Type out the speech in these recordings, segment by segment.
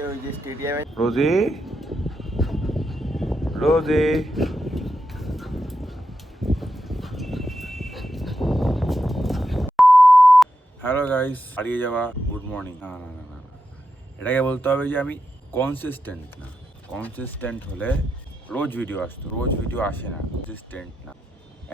যে ওই যে স্টেডিয়ামে রোজি রোজি হ্যালো গাইস, হারিয়ে যাওয়া গুড মর্নিং। না না না না না, এটাকে বলতে হবে যে আমি কনসিস্টেন্ট না। কনসিস্টেন্ট হলে রোজ ভিডিও আসতো, রোজ ভিডিও আসে না। কনসিস্টেন্ট না,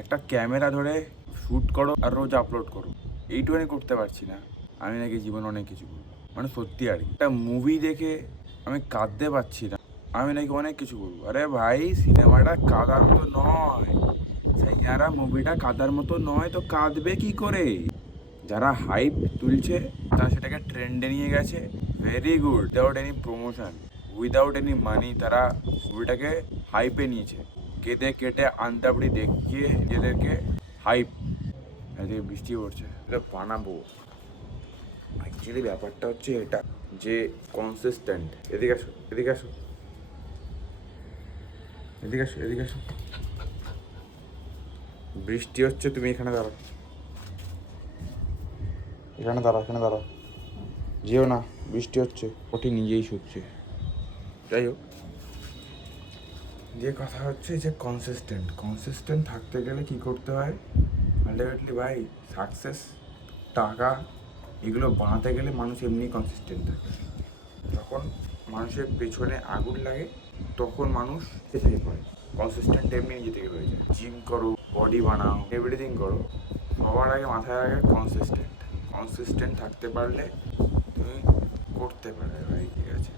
একটা ক্যামেরা ধরে শ্যুট করো আর রোজ আপলোড করো, এইটুখানি করতে পারছি না। আমি নাকি জীবনে অনেক কিছু করবো, মানে সত্যি আর কি। একটা মুভি দেখে আমি কাঁদতে পারছি না, আমি নাকি অনেক কিছু করবো। আরে ভাই, সিনেমাটা কাঁদার মতো নয়, সাইয়ারা মুভিটা কাঁদার মতো নয়, তো কাঁদবে কি করে? যারা হাইপ তুলছে তারা সেটাকে ট্রেন্ডে নিয়ে গেছে, very good. Without any promotion, without any money তারা মুভিটাকে হাইপে নিয়েছে, কেটে কেটে আন্তাবড়ি দেখিয়ে নিজেদেরকে হাইপ। এদিকে বৃষ্টি পড়ছে, এটা বানাবো। অ্যাকচুয়ালি ব্যাপারটা হচ্ছে এটা যে কনসিস্টেন্ট। এদিকে আসো, এদিকে আসো, এদিকে আসো, এদিকে আসো। বৃষ্টি হচ্ছে, তুমি এখানে দাঁড়াও, এখানে দাঁড়াও, এখানে দাঁড়াও, যেও না, বৃষ্টি হচ্ছে। ওটি নিজেই শুচ্ছে। যাই হোক, যে কথা হচ্ছে যে কনসিস্টেন্ট থাকতে গেলে কি করতে হয় আলটিমেটলি ভাই? সাকসেস, টাকা, এগুলো বানাতে গেলে মানুষ এমনি কনসিস্টেন্ট থাকে। যখন মানুষের পেছনে আগুন লাগে তখন মানুষ থেকে পড়ে। কনসিস্টেন্ট এমনি নিজে থেকে হয়ে যায়। জিম করো, বডি বানাও, এভরিথিং করো, সবার আগে মাথায় আগে কনসিস্টেন্ট থাকতে পারলে তুমি করতে পারবে ভাই। ঠিক আছে,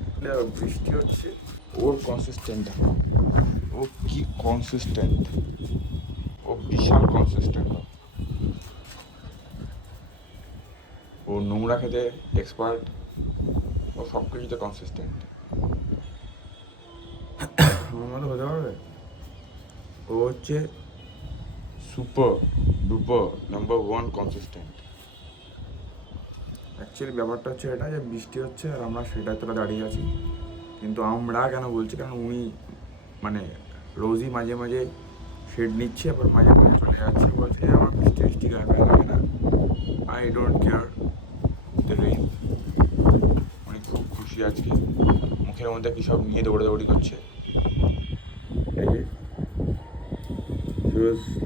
বৃষ্টি হচ্ছে, ওর কনসিস্টেন্ট, ও কি কনসিস্টেন্ট, ও বিশাল কনসিস্টেন্ট। ও নোংরা খেতে এক্সপার্ট, ও সব কিছুতে কনসিস্টেন্ট। আমার মতো হতে পারবে? ও হচ্ছে super duper number 1 consistent. Actually ব্যাপারটা হচ্ছে এটা যে বৃষ্টি হচ্ছে আর আমরা সেটাতে দাঁড়িয়ে আছি। কিন্তু আমরা কেন বলছি, কারণ উনি মানে রোজই মাঝে মাঝে শেড নিচ্ছে, আবার মাঝে মাঝে চলে যাচ্ছে, বলছে আমার বৃষ্টি বৃষ্টি গায়ে লাগে না, I don't care the rain. উনি খুব খুশি আজকে, মুখের মধ্যে কী সব নিয়ে দৌড়াদৌড়ি করছে।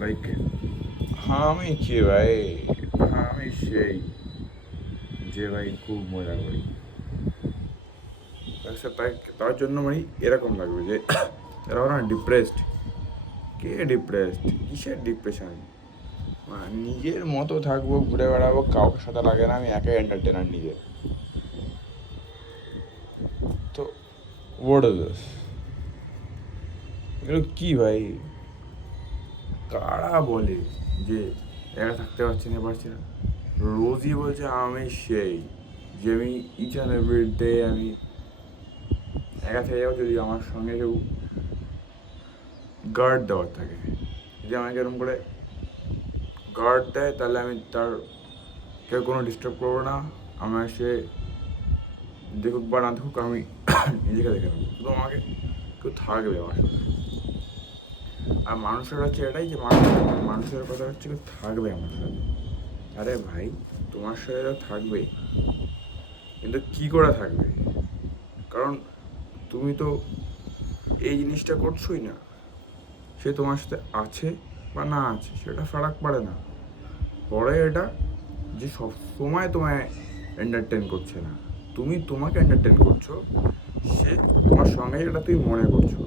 লাইক আমি কি ভাই, আমি সেই যে ভাই খুব মজা করি। তাই তার জন্য মানে এরকম লাগবে যে এরা না ডিপ্রেসড। কে ডিপ্রেসড? কিসের ডিপ্রেশন? নিজের মতো থাকবো, ঘুরে বেড়াবো, কাউকে সাথে লাগে না, আমি একাই এন্টারটেনার নিজে। তো হোয়াট ইজ দিস? এগুলো কি ভাই? কারা বলে যে একা থাকতে পারছি না? রোজই বলছে আমি সেই, যে আমি ইচ অ্যান্ড এভরি ডে আমি একা থেকে যাবো যদি আমার সঙ্গে কেউ গার্ড দেওয়ার থাকে। যদি আমাকে এরকম করে গার্ড দেয় তাহলে আমি তার কেউ কোনো ডিস্টার্ব করবো না। আমার সে দেখুক বা না দেখুক, আমি নিজেকে দেখে নেবো, শুধু আমাকে কেউ থাকবে আমার সাথে। আর মানুষের হচ্ছে এটাই যে মানুষের কথা হচ্ছে কেউ থাকবে আমার সাথে। আরে ভাই, তোমার সাথে তো থাকবে, কিন্তু কী করে থাকবে? কারণ তুমি তো এই জিনিসটা করছোই না। সে তোমার সাথে আছে বা না আছে সেটা ফারাক পড়ে না, পরে এটা যে সব সময় তোমায় এন্টারটেন করছে না, তুমি তোমাকে এন্টারটেন করছো, সে তোমার সঙ্গে এটা তুমি মনে করছো।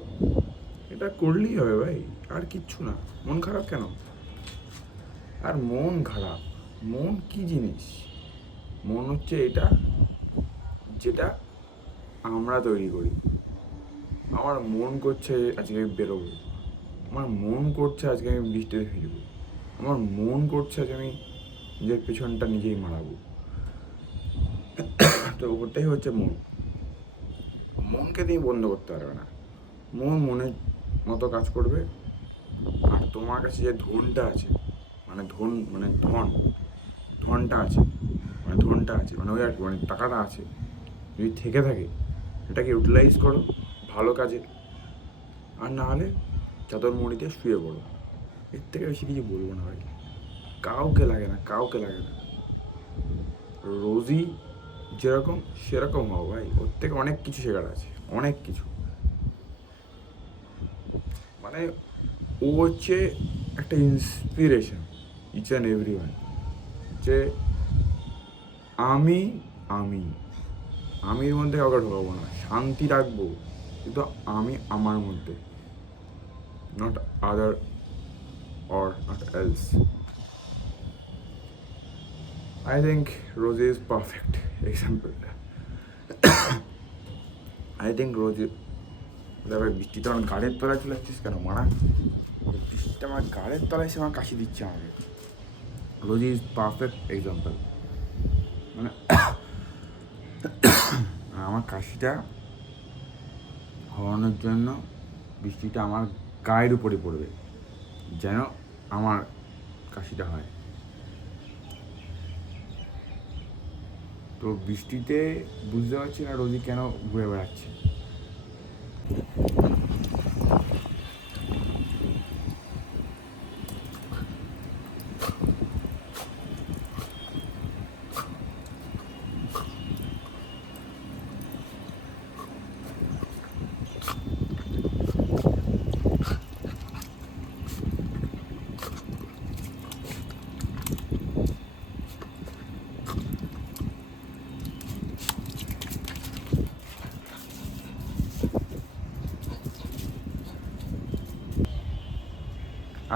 এটা করলেই হবে ভাই, আর কিচ্ছু না। মন খারাপ কেন? আর মন খারাপ, মন কি জিনিস? মন হচ্ছে এটা যেটা আমরা তৈরি করি। আমার মন করছে আজকে আমি বেরোবো, আমার মন করছে আজকে আমি বৃষ্টিতে ভিজবো, আমার মন করছে আজকে আমি নিজের পেছনটা নিজেই মারাবো। তো ওটাই হচ্ছে মন। মনকে তুমি বন্ধ করতে পারবে না, মন মনের মতো কাজ করবে। আর তোমার কাছে যে ধনটা আছে, মানে ধনটা আছে, মানে ওই আর কি, মানে টাকাটা আছে, যদি থেকে থাকে এটাকে ইউটিলাইজ করো ভালো কাজে। আর না হলে চাদর মুড়িতে শুয়ে পড়ো। এর থেকে বেশি কিছু বলবো না ভাই। কাউকে লাগে না, কাউকে লাগে না। রোজই যেরকম সেরকম হও ভাই, ওর থেকে অনেক কিছু শেখার আছে, অনেক কিছু। মানে ও হচ্ছে একটা inspiration each and every one, যে আমি আমি আমির মধ্যে কাউকে ঢোকাবো না, শান্তি রাখবো কিন্তু আমি আমার মধ্যে, not other or not else. I think Rosie is perfect example. I think Rosie, দেখো বৃষ্টিটা আমার গাড়ির তলায় চলে আসছিস কেন মারা, বৃষ্টিটা আমার গাড়ির তলায় এসে আমার কাশি দিচ্ছে আমাকে। রোজি ইজ পারফেক্ট এক্সাম্পল। মানে আমার কাশিটা হওয়ানোর জন্য বৃষ্টিটা আমার গায়ের উপরে পড়বে যেন আমার কাশিটা হয়। তো বৃষ্টিতে বুঝতে পারছি না রোজি কেন ঘুরে বেড়াচ্ছে।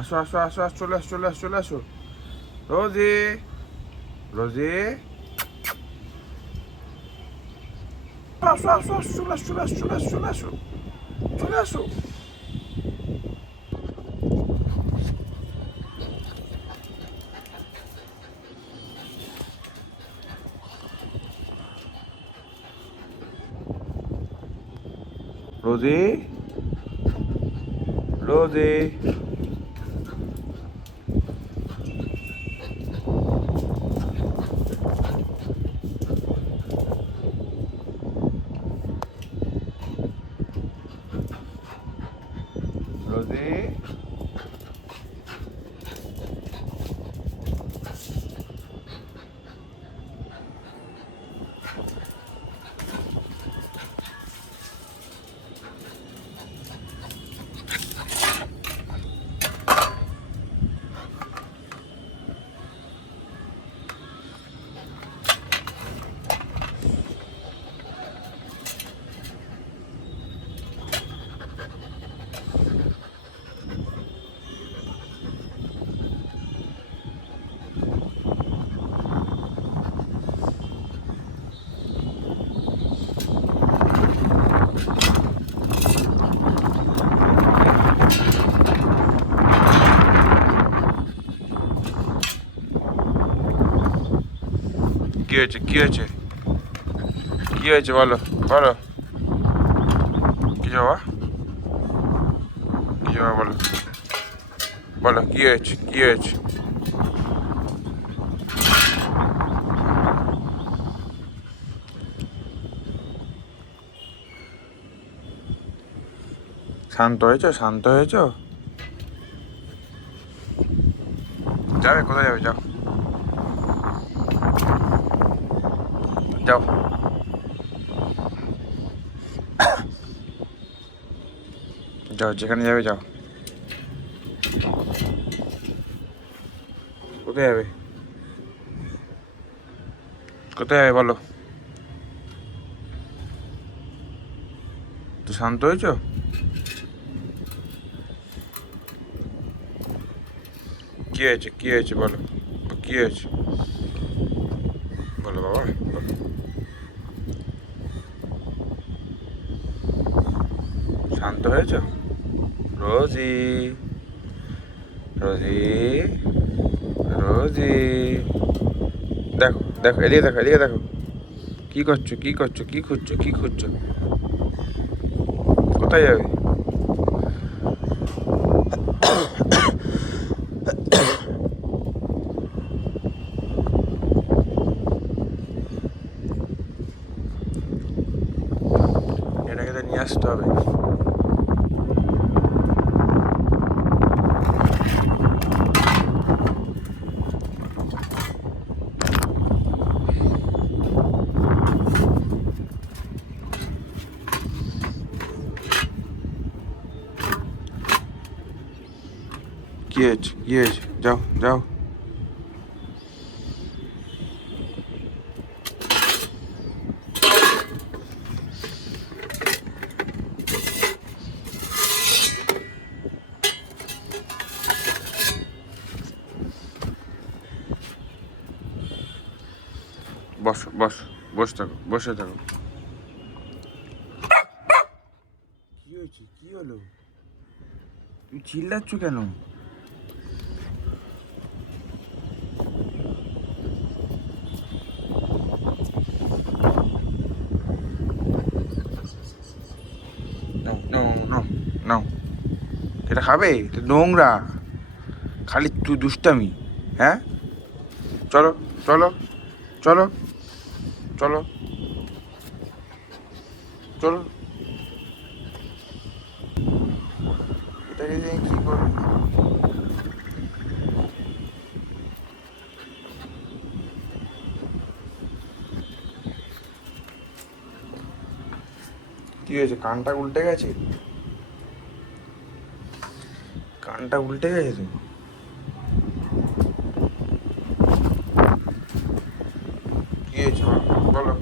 আসো আসো আসো আসো, চলে আসো চলে আসো চলে আসো। রোজি রোজি আসো আসো আসো, চলে আসো চলে আসো চলে আসো চলে আসো চলে আসো। রোজি রোজি রোজি কি হয়েছে কি হয়েছে কি হয়েছে বলো বলো, কি বাবা কি বাবা বলো বলো, কি হয়েছে কি হয়েছে। শান্ত হয়েছো শান্ত হয়েছো, যাবে কোথায় যাবে যাও যাও যাও, যেখানে যাবে যাও। কোথায় যাবে কোথায় যাবে বলো, তো শান্ত হয়েছো। কি হয়েছে কি হয়েছে বলো, কি হয়েছে বলো বাবা বলো। শান্ত হয়েছো রোজি রোজি রোজি, দেখো দেখো এদিকে দেখো এদিকে দেখো, কি করছো কি করছো কি খুঁজছো কি খুঁজছো, কোথায় যাবে। এটাকে তো নিয়ে আসতে হবে। কি হয়েছে কি হয়েছে? যাও যাও। বস বস, বসে থাকো বসে থাকো। কি হয়েছে কি হলো? তুমি চিল্লাচ্ছ কেন? নাও নাও নাও নাও, এটা খাবে? এটা নোংরা, খালি তুই দুষ্টামি। হ্যাঁ, চলো চলো চলো চলো চলো। এটাকে নিয়ে কি করবে? কি হয়েছে? কানটা উল্টে গেছে? কানটা উল্টে গেছে তো। কি হয়েছে বলো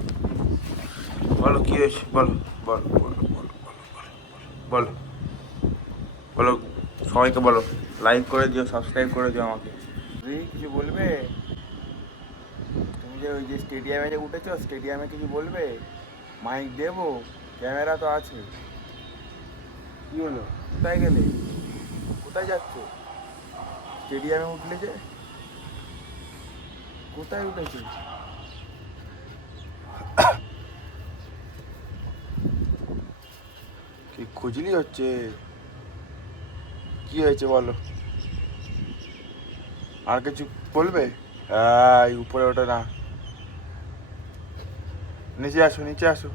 বলো, কি হয়েছে বলো বলো বলো বলো বলো বলো বলো, সবাইকে বলো, লাইক করে দিও, সাবস্ক্রাইব করে দিও আমাকে। কিছু বলবে? তুমি যে ওই যে স্টেডিয়ামে যে উঠেছো, স্টেডিয়ামে কিছু বলবে? মাইক দেবো, ক্যামেরা তো আছে। কি হলো, কোথায় গেলে? কোথায় যাচ্ছ? স্টেডিয়ামে উঠলে যে, কোথায় উঠেছো? কি খুজলি হচ্ছে? কি হয়েছে বলো? আর কিছু বলবে? উপরে ওঠে না, নিচে আসো নিচে আসো।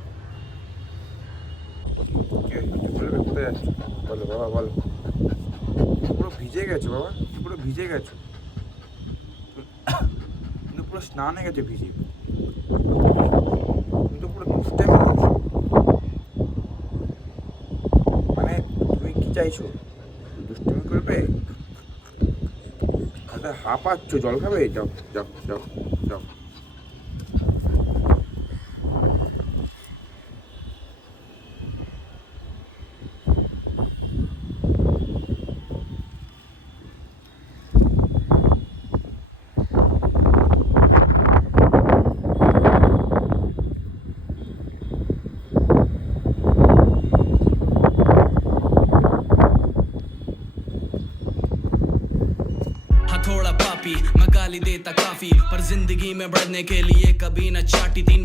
কি হয়েছে বলবে? কোথায় যাচ্ছ বলো বাবা বলো। পুরো ভিজে গেছো বাবা, পুরো ভিজে গেছো, কিন্তু পুরো স্নান হয়ে গেছে ভিজে, কিন্তু পুরো দুষ্টামি করছো। মানে তুমি কি চাইছো, দুষ্টামি করবে? হাঁপাচ্ছ, জল খাবে? যাও যাও যাও যাও। थोड़ा पापी मैं गाली देता काफी, पर जिंदगी में बढ़ने के लिए कभी न चाटी तीन